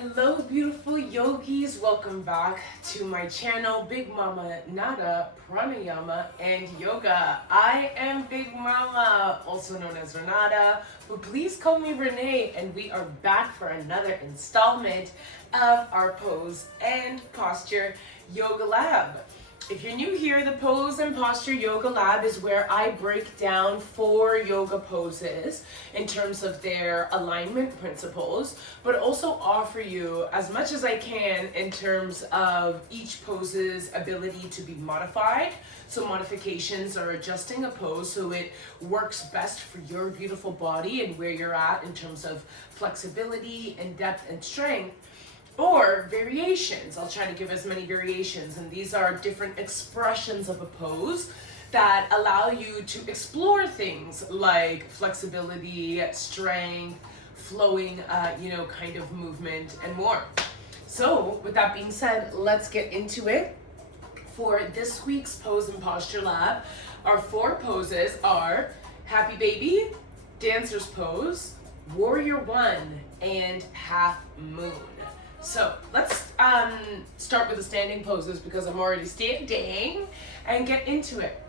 Hello beautiful yogis, welcome back to my channel Bigmamanata, Pranayama and Yoga. I am Big Mama, also known as Renata, but please call me Renee, and we are back for another installment of our pose and posture yoga lab. If you're new here, the Pose and Posture Yoga Lab is where I break down 4 yoga poses in terms of their alignment principles, but also offer you as much as I can in terms of each pose's ability to be modified. So modifications are adjusting a pose so it works best for your beautiful body and where you're at in terms of flexibility and depth and strength. Or variations. I'll try to give as many variations, and these are different expressions of a pose that allow you to explore things like flexibility, strength, flowing, kind of movement, and more. So with that being said, let's get into it. For this week's Pose and Posture Lab, our 4 poses are Happy Baby, Dancer's Pose, Warrior One, and Half Moon. So let's start with the standing poses because I'm already standing and get into it.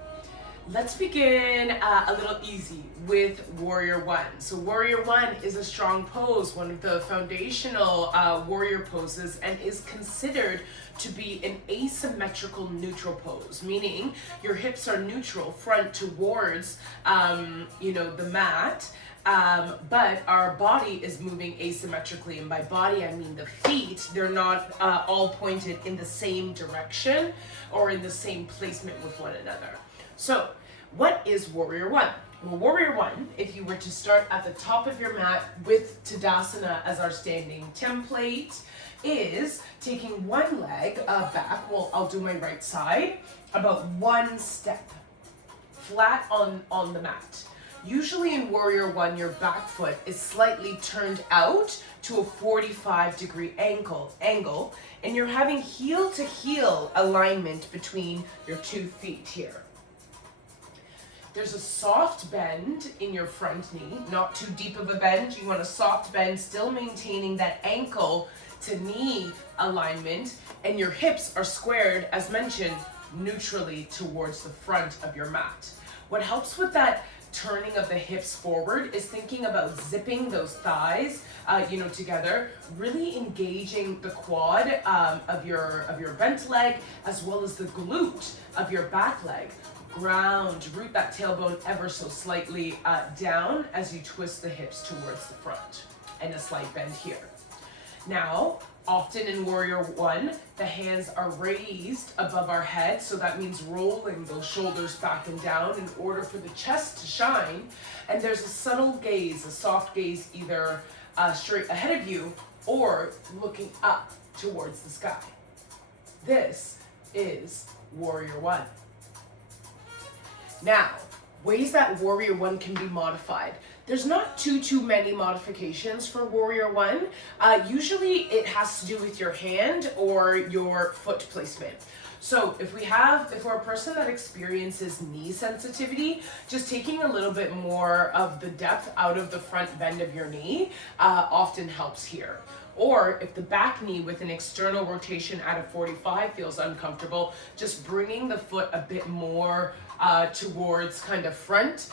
Let's begin a little easy with Warrior One. So Warrior One is a strong pose, one of the foundational warrior poses, and is considered to be an asymmetrical neutral pose, meaning your hips are neutral front towards the mat. But our body is moving asymmetrically, and by body I mean the feet. They're not all pointed in the same direction or in the same placement with one another. So what is Warrior One? Well, Warrior One, if you were to start at the top of your mat with Tadasana as our standing template, is taking one leg back. Well, I'll do my right side, about 1 step flat on the mat. Usually in Warrior One, your back foot is slightly turned out to a 45-degree angle, and you're having heel to heel alignment between your 2 feet here. There's a soft bend in your front knee, not too deep of a bend. You want a soft bend, still maintaining that ankle to knee alignment, and your hips are squared, as mentioned, neutrally towards the front of your mat. What helps with that turning of the hips forward is thinking about zipping those thighs together, really engaging the quad of your bent leg as well as the glute of your back leg. Root that tailbone ever so slightly down as you twist the hips towards the front, and a slight bend here. Now, often in Warrior One, the hands are raised above our head, so that means rolling those shoulders back and down in order for the chest to shine. And there's a subtle gaze, a soft gaze, either straight ahead of you or looking up towards the sky. This is Warrior One. Now, ways that Warrior One can be modified. There's not too many modifications for Warrior One. Usually it has to do with your hand or your foot placement. So if we're a person that experiences knee sensitivity, just taking a little bit more of the depth out of the front bend of your knee often helps here. Or if the back knee with an external rotation at a 45 feels uncomfortable, just bringing the foot a bit more towards kind of front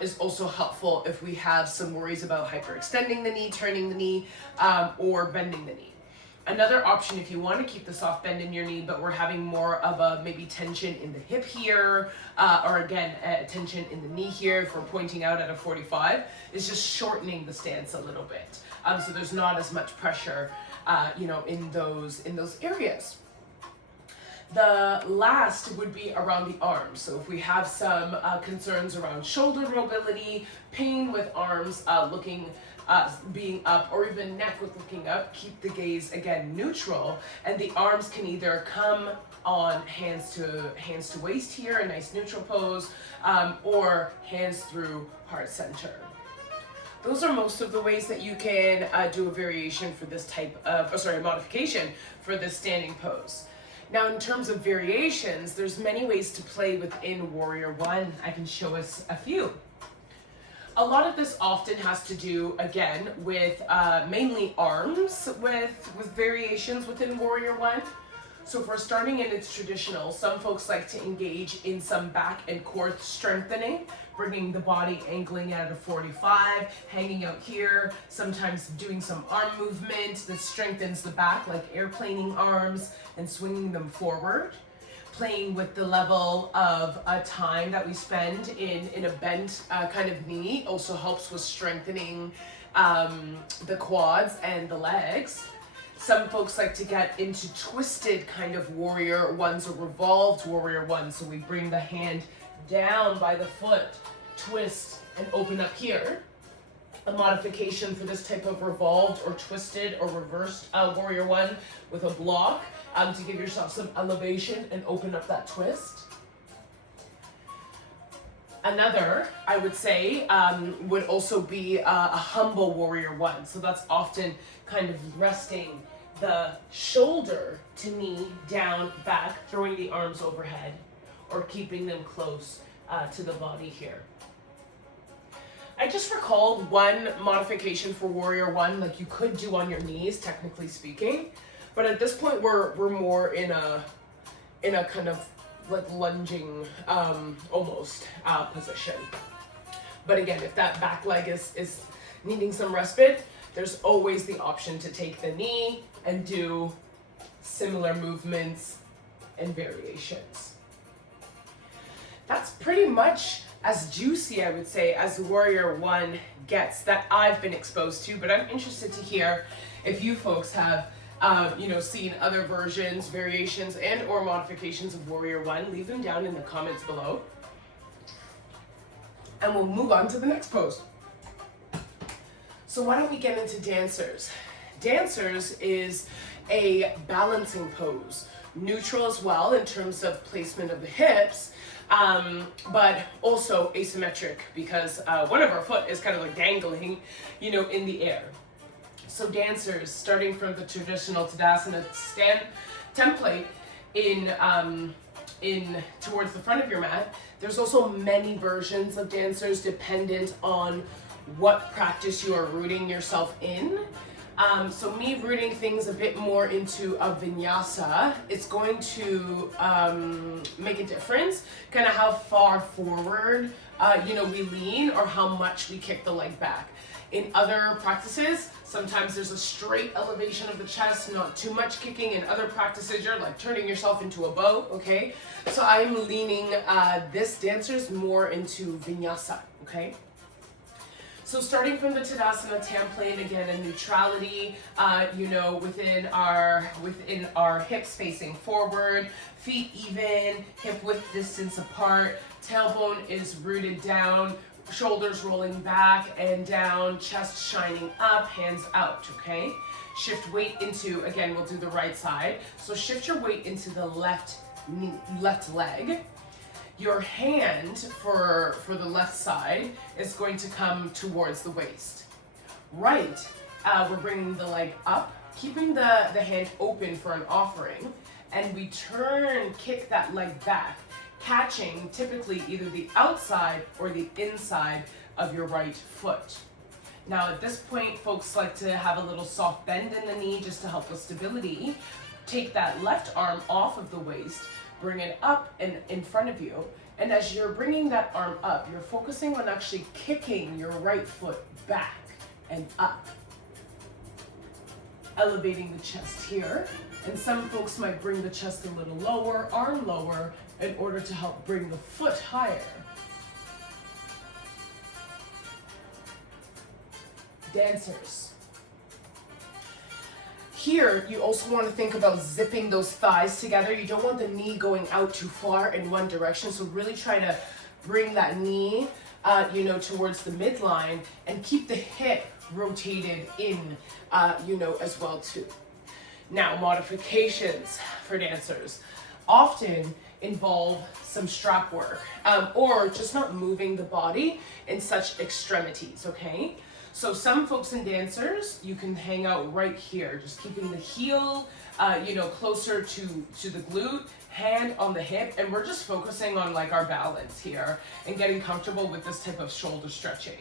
is also helpful if we have some worries about hyperextending the knee, turning the knee, or bending the knee. Another option, if you want to keep the soft bend in your knee, but we're having more of a maybe tension in the hip here, or again, tension in the knee here, if we're pointing out at a 45, is just shortening the stance a little bit. So there's not as much pressure, in those areas. The last would be around the arms. So if we have some concerns around shoulder mobility, pain with arms being up, or even neck with looking up, keep the gaze again neutral, and the arms can either come on hands to waist here, a nice neutral pose, or hands through heart center. Those are most of the ways that you can do a variation for this modification for this standing pose. Now, in terms of variations, there's many ways to play within Warrior One. I can show us a few. A lot of this often has to do, again, with mainly arms, with variations within Warrior One. So if we're starting in its traditional, some folks like to engage in some back and core strengthening, bringing the body angling at a 45, hanging out here, sometimes doing some arm movement that strengthens the back, like airplaning arms and swinging them forward. Playing with the level of time that we spend in a bent kind of knee also helps with strengthening the quads and the legs. Some folks like to get into twisted kind of Warrior Ones or revolved Warrior Ones. So we bring the hand down by the foot, twist, and open up here. A modification for this type of revolved or twisted or reversed Warrior One with a block to give yourself some elevation and open up that twist. Another, I would say, would also be a humble Warrior One. So that's often kind of resting the shoulder to knee down, back, throwing the arms overhead, or keeping them close to the body here. I just recalled one modification for Warrior One, like you could do on your knees, technically speaking, but at this point we're more in a kind of like lunging almost position. But again, if that back leg is needing some respite, there's always the option to take the knee and do similar movements and variations. That's pretty much as juicy, I would say, as Warrior One gets that I've been exposed to, but I'm interested to hear if you folks have seen other versions, variations, and or modifications of Warrior One. Leave them down in the comments below. And we'll move on to the next pose. So why don't we get into dancers? Dancers is a balancing pose, neutral as well in terms of placement of the hips, but also asymmetric because one of our foot is kind of like dangling, in the air. So dancers, starting from the traditional Tadasana stand template in towards the front of your mat, there's also many versions of dancers dependent on what practice you are rooting yourself in. So me rooting things a bit more into a vinyasa, it's going to make a difference, kind of how far forward we lean or how much we kick the leg back. In other practices, sometimes there's a straight elevation of the chest, not too much kicking. In other practices, you're like turning yourself into a bow, okay? So I'm leaning this dancers more into vinyasa, okay? So starting from the Tadasana template, again, a neutrality, within our hips facing forward, feet even, hip width distance apart, tailbone is rooted down, shoulders rolling back and down, chest shining up, hands out, okay? Shift weight into, again, we'll do the right side. So shift your weight into the left leg. Your hand for the left side is going to come towards the waist. Right, we're bringing the leg up, keeping the hand open for an offering, and we kick that leg back, catching typically either the outside or the inside of your right foot. Now at this point, folks like to have a little soft bend in the knee just to help with stability. Take that left arm off of the waist, bring it up and in front of you. And as you're bringing that arm up, you're focusing on actually kicking your right foot back and up. Elevating the chest here. And some folks might bring the chest a little lower, arm lower, in order to help bring the foot higher. Dancers. Here, you also want to think about zipping those thighs together. You don't want the knee going out too far in one direction, so really try to bring that knee, towards the midline and keep the hip rotated in, as well too. Now, modifications for dancers often involve some strap work or just not moving the body in such extremities, okay? So some folks and dancers, you can hang out right here, just keeping the heel, closer to the glute, hand on the hip, and we're just focusing on like our balance here and getting comfortable with this type of shoulder stretching.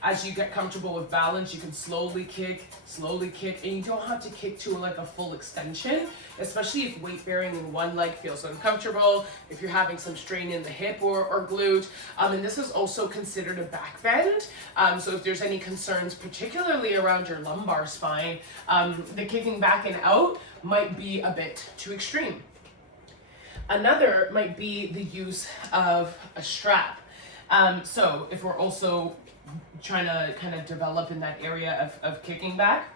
As you get comfortable with balance, you can slowly kick, and you don't have to kick to like a full extension, especially if weight bearing in one leg feels uncomfortable, if you're having some strain in the hip or glute. And this is also considered a back bend. So if there's any concerns, particularly around your lumbar spine, the kicking back and out might be a bit too extreme. Another might be the use of a strap. So if we're also trying to kind of develop in that area of kicking back.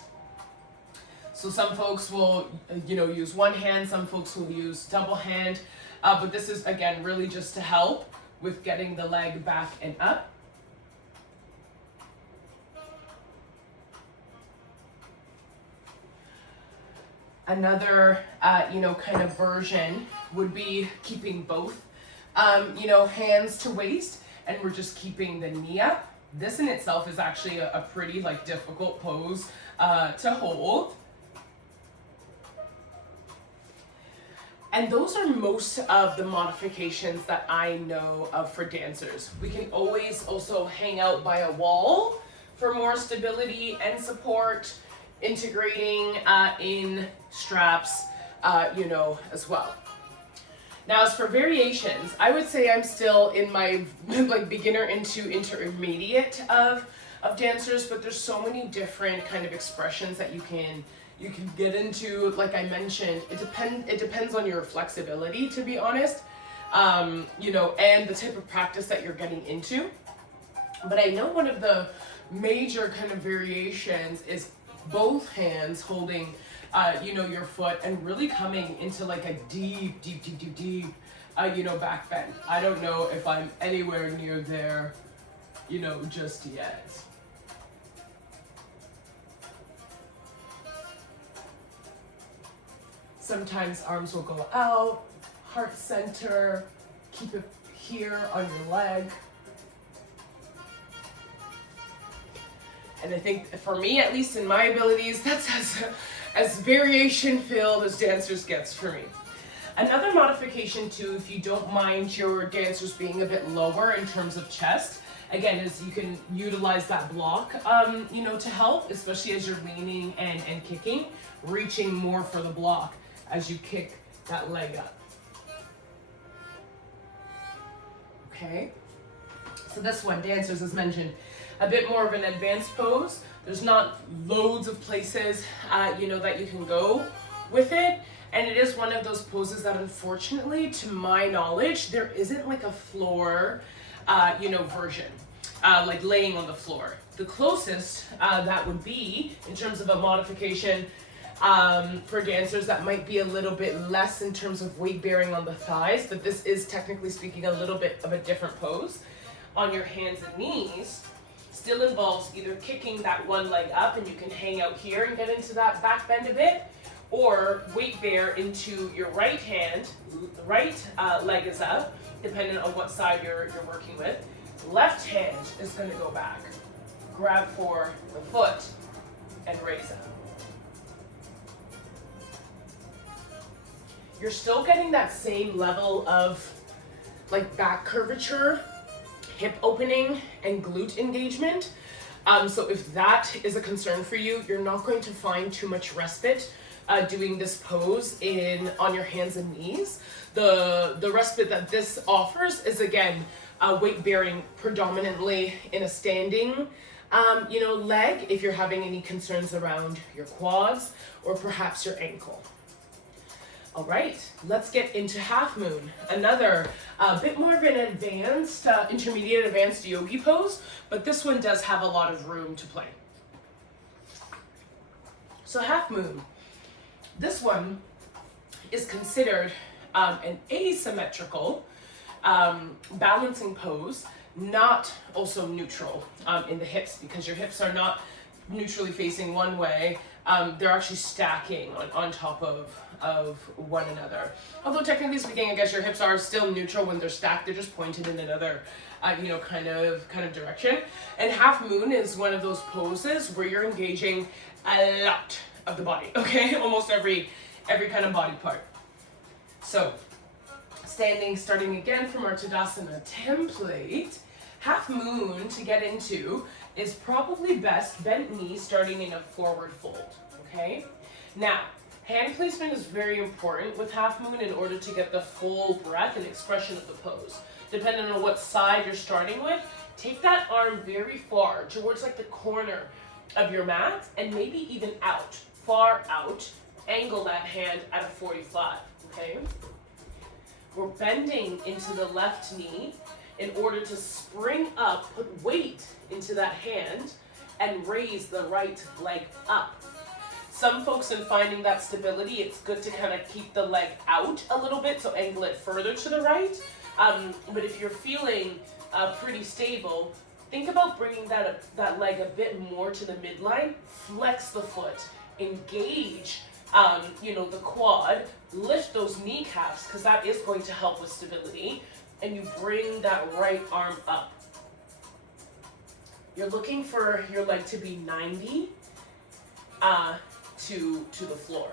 So some folks will, use one hand, some folks will use double hand, but this is, again, really just to help with getting the leg back and up. Another, kind of version would be keeping both, hands to waist, and we're just keeping the knee up. This in itself is actually a pretty difficult pose to hold. And those are most of the modifications that I know of for dancers. We can always also hang out by a wall for more stability and support, integrating in straps, as well. Now, as for variations, I would say I'm still in my beginner into intermediate of dancers, but there's so many different kind of expressions that you can get into. Like I mentioned, it depends on your flexibility, to be honest, and the type of practice that you're getting into. But I know one of the major kind of variations is both hands holding your foot and really coming into like a deep, back bend. I don't know if I'm anywhere near there, just yet. Sometimes arms will go out, heart center, keep it here on your leg. And I think for me, at least in my abilities, that's as variation filled as dancers gets for me. Another modification too, if you don't mind your dancers being a bit lower in terms of chest, again, is you can utilize that block, to help, especially as you're leaning and kicking, reaching more for the block as you kick that leg up. Okay, so this one, dancers, as mentioned, a bit more of an advanced pose. There's not loads of places, that you can go with it. And it is one of those poses that, unfortunately, to my knowledge, there isn't like a floor, version, like laying on the floor. The closest that would be, in terms of a modification for dancers, that might be a little bit less in terms of weight bearing on the thighs, but this is technically speaking a little bit of a different pose. On your hands and knees, still involves either kicking that one leg up and you can hang out here and get into that back bend a bit, or weight bear into your right hand, right leg is up, depending on what side you're working with. Left hand is going to go back. Grab for the foot and raise up. You're still getting that same level of back curvature, hip opening, and glute engagement. So if that is a concern for you, you're not going to find too much respite doing this pose on your hands and knees. The respite that this offers is, again, weight bearing predominantly in a standing leg, if you're having any concerns around your quads or perhaps your ankle. All right, let's get into half moon. Another bit more of an advanced, intermediate advanced yogi pose, but this one does have a lot of room to play. So half moon, this one is considered an asymmetrical balancing pose, not also neutral in the hips, because your hips are not neutrally facing one way, they're actually stacking on top of one another. Although technically speaking, I guess your hips are still neutral when they're stacked. They're just pointed in another, kind of direction. And half moon is one of those poses where you're engaging a lot of the body. Okay, almost every kind of body part. So, standing, starting again from our Tadasana template. Half moon to get into is probably best bent knee starting in a forward fold, okay? Now, hand placement is very important with half moon in order to get the full breath and expression of the pose. Depending on what side you're starting with, take that arm very far towards like the corner of your mat and maybe even out, far out. Angle that hand at a 45, okay? We're bending into the left knee in order to spring up, put weight into that hand, and raise the right leg up. Some folks, in finding that stability, it's good to kind of keep the leg out a little bit, so angle it further to the right. But if you're feeling pretty stable, think about bringing that leg a bit more to the midline, flex the foot, engage the quad, lift those kneecaps, because that is going to help with stability, and you bring that right arm up. You're looking for your leg to be 90 to the floor.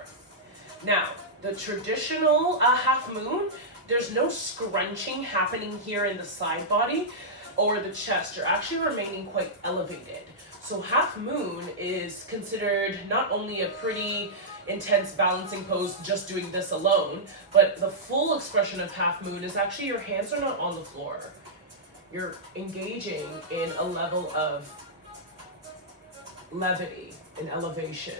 Now, the traditional half moon, there's no scrunching happening here in the side body or the chest. You're actually remaining quite elevated. So half moon is considered not only a pretty intense balancing pose just doing this alone, but the full expression of half moon is actually your hands are not on the floor. You're engaging in a level of levity and elevation.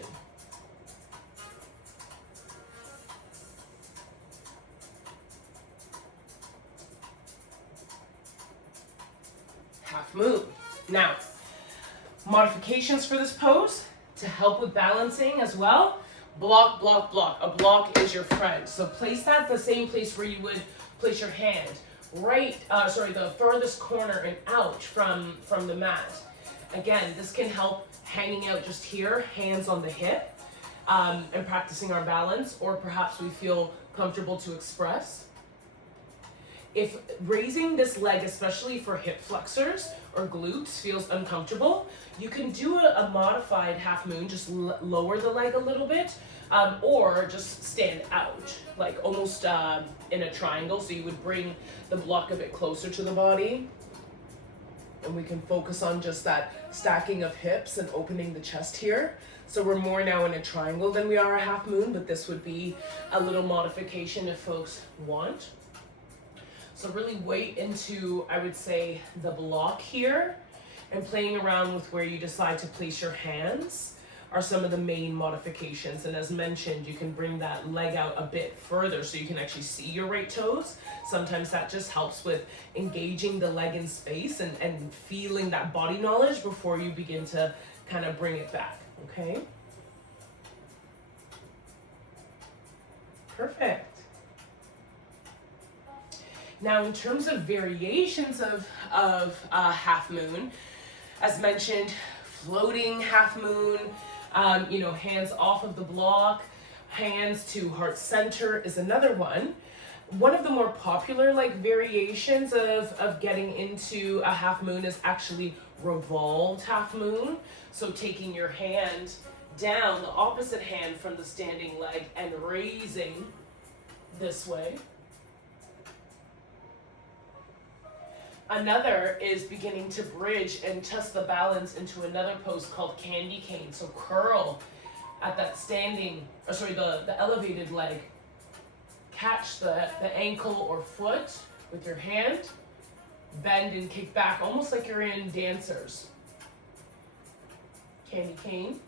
Half moon. Now, modifications for this pose to help with balancing as well. Block, block, block. A block is your friend. So place that the same place where you would place your hand. The furthest corner and out from the mat. Again, this can help hanging out just here, hands on the hip, and practicing our balance, or perhaps we feel comfortable to express. If raising this leg, especially for hip flexors or glutes, feels uncomfortable, you can do a modified half moon, just lower the leg a little bit, or just stand out, like almost in a triangle. So you would bring the block a bit closer to the body. And we can focus on just that stacking of hips and opening the chest here. So we're more now in a triangle than we are a half moon, but this would be a little modification if folks want. So really weight into, I would say, the block here, and playing around with where you decide to place your hands are some of the main modifications. And as mentioned, you can bring that leg out a bit further so you can actually see your right toes. Sometimes that just helps with engaging the leg in space and feeling that body knowledge before you begin to kind of bring it back, okay? Perfect. Now, in terms of variations of half moon, as mentioned, floating half moon, hands off of the block, hands to heart center is another one. One of the more popular variations of getting into a half moon is actually revolved half moon. So taking your hand down, the opposite hand from the standing leg, and raising this way. Another is beginning to bridge and test the balance into another pose called candy cane. So curl at that the elevated leg. Catch the ankle or foot with your hand. Bend and kick back, almost like you're in dancers. Candy cane.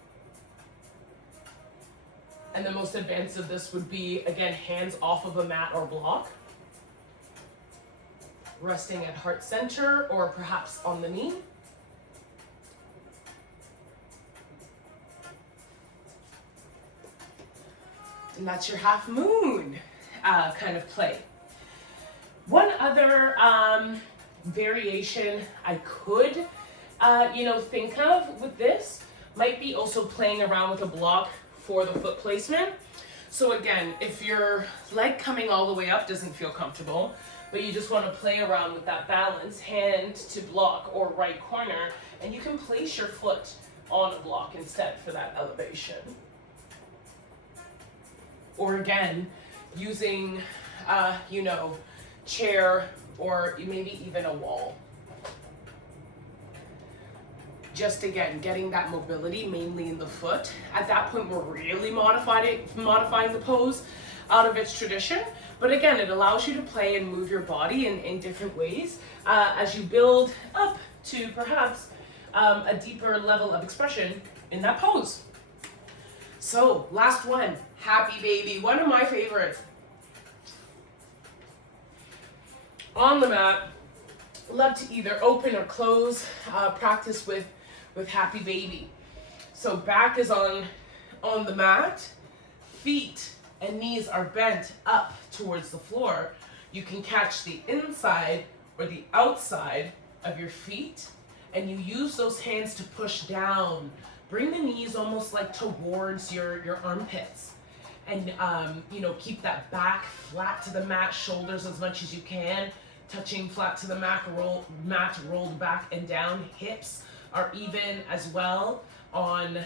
And the most advanced of this would be, again, hands off of a mat or block. Resting at heart center or perhaps on the knee. And that's your half moon kind of play. One other variation I could, think of with this Might be also playing around with a block for the foot placement. So again, if your leg coming all the way up doesn't feel comfortable, but you just want to play around with that balance, hand to block or right corner, and you can place your foot on a block instead for that elevation. Or again, using, chair or maybe even a wall. Just again, getting that mobility mainly in the foot. At that point, we're really modifying the pose out of its tradition. But again, it allows you to play and move your body in different ways as you build up to perhaps a deeper level of expression in that pose. So last one, happy baby, one of my favorites. On the mat, love to either open or close, practice with happy baby. So back is on the mat, feet and knees are bent up towards the floor. You can catch the inside or the outside of your feet, and you use those hands to push down. Bring the knees almost like towards your armpits. And, keep that back flat to the mat, shoulders as much as you can, touching flat to the mat, rolled back and down. Hips are even as well on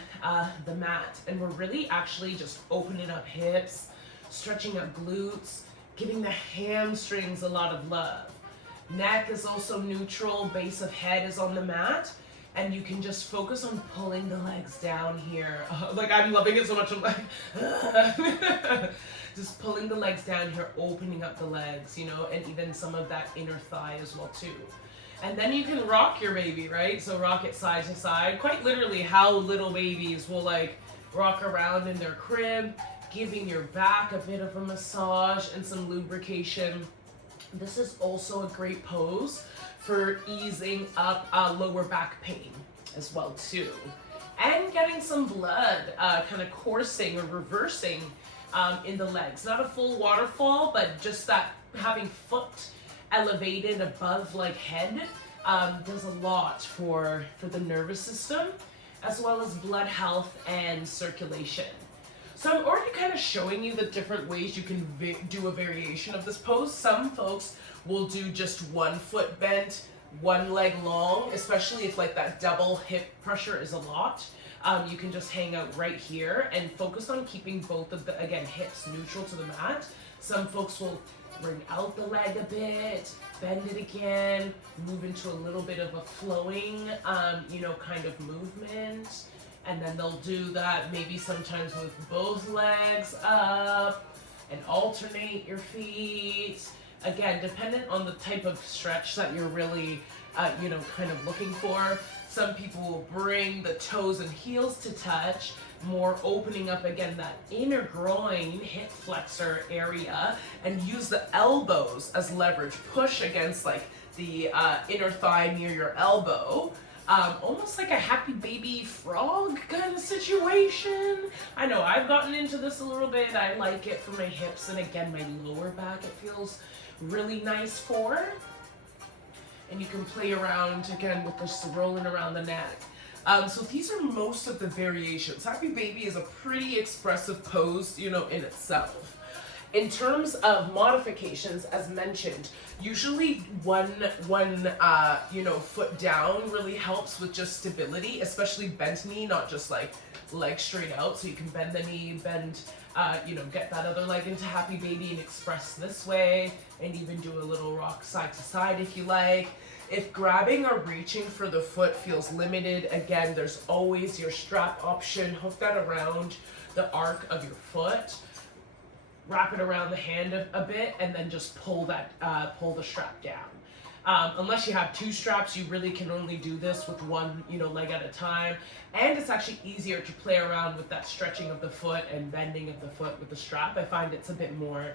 the mat. And we're really actually just opening up hips, stretching up glutes, giving the hamstrings a lot of love. Neck is also neutral, base of head is on the mat. And you can just focus on pulling the legs down here. I'm loving it so much. I'm like, just pulling the legs down here, opening up the legs, and even some of that inner thigh as well too. And then you can rock your baby, right? So rock it side to side. Quite literally how little babies will rock around in their crib, giving your back a bit of a massage and some lubrication. This is also a great pose for easing up lower back pain as well too. And getting some blood kind of coursing or reversing in the legs. Not a full waterfall, but just that having foot elevated above head does a lot for the nervous system, as well as blood health and circulation. So I'm already kind of showing you the different ways you can do a variation of this pose. Some folks will do just one foot bent, one leg long, especially if that double hip pressure is a lot. You can just hang out right here and focus on keeping both of the, again, hips neutral to the mat. Some folks will bring out the leg a bit, bend it again, move into a little bit of a flowing, kind of movement. And then they'll do that maybe sometimes with both legs up and alternate your feet. Again, dependent on the type of stretch that you're really, kind of looking for. Some people will bring the toes and heels to touch, more opening up again that inner groin, hip flexor area, and use the elbows as leverage. Push against the inner thigh near your elbow. Almost like a happy baby frog kind of situation. I know I've gotten into this a little bit. I like it for my hips and again my lower back it feels really nice for. And you can play around again with just rolling around the neck. So these are most of the variations. Happy baby is a pretty expressive pose, in itself. In terms of modifications, as mentioned, usually one foot down really helps with just stability, especially bent knee, not just leg straight out. So you can bend the knee, get that other leg into happy baby and express this way, and even do a little rock side to side if you like. If grabbing or reaching for the foot feels limited, again, there's always your strap option. Hook that around the arc of your foot. Wrap it around the hand a bit, and then just pull the strap down. Unless you have two straps, you really can only do this with one, leg at a time. And it's actually easier to play around with that stretching of the foot and bending of the foot with the strap. I find it's a bit more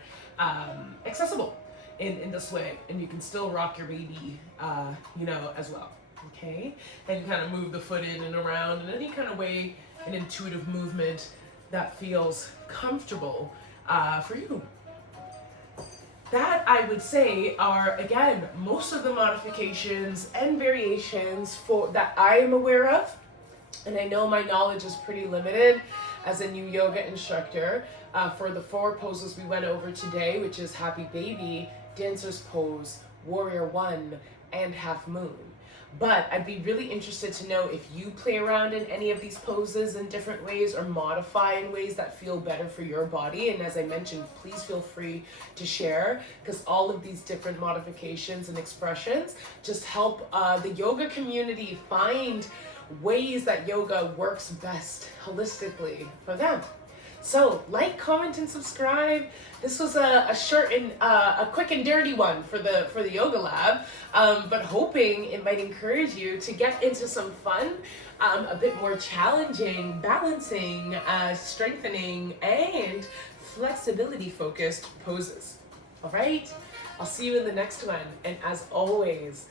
accessible in this way, and you can still rock your baby, as well. Okay, and kind of move the foot in and around in any kind of way, an intuitive movement that feels comfortable for you. That, I would say, are, again, most of the modifications and variations that I am aware of And I know my knowledge is pretty limited as a new yoga instructor. For the 4 poses we went over today, which is Happy Baby, Dancer's Pose, Warrior One, and Half Moon. But I'd be really interested to know if you play around in any of these poses in different ways or modify in ways that feel better for your body. And as I mentioned, please feel free to share, because all of these different modifications and expressions just help the yoga community find ways that yoga works best holistically for them. So like, comment, and subscribe. This was a short and a quick and dirty one for the yoga lab, but hoping it might encourage you to get into some fun, a bit more challenging, balancing, strengthening, and flexibility focused poses. All right, I'll see you in the next one, and as always,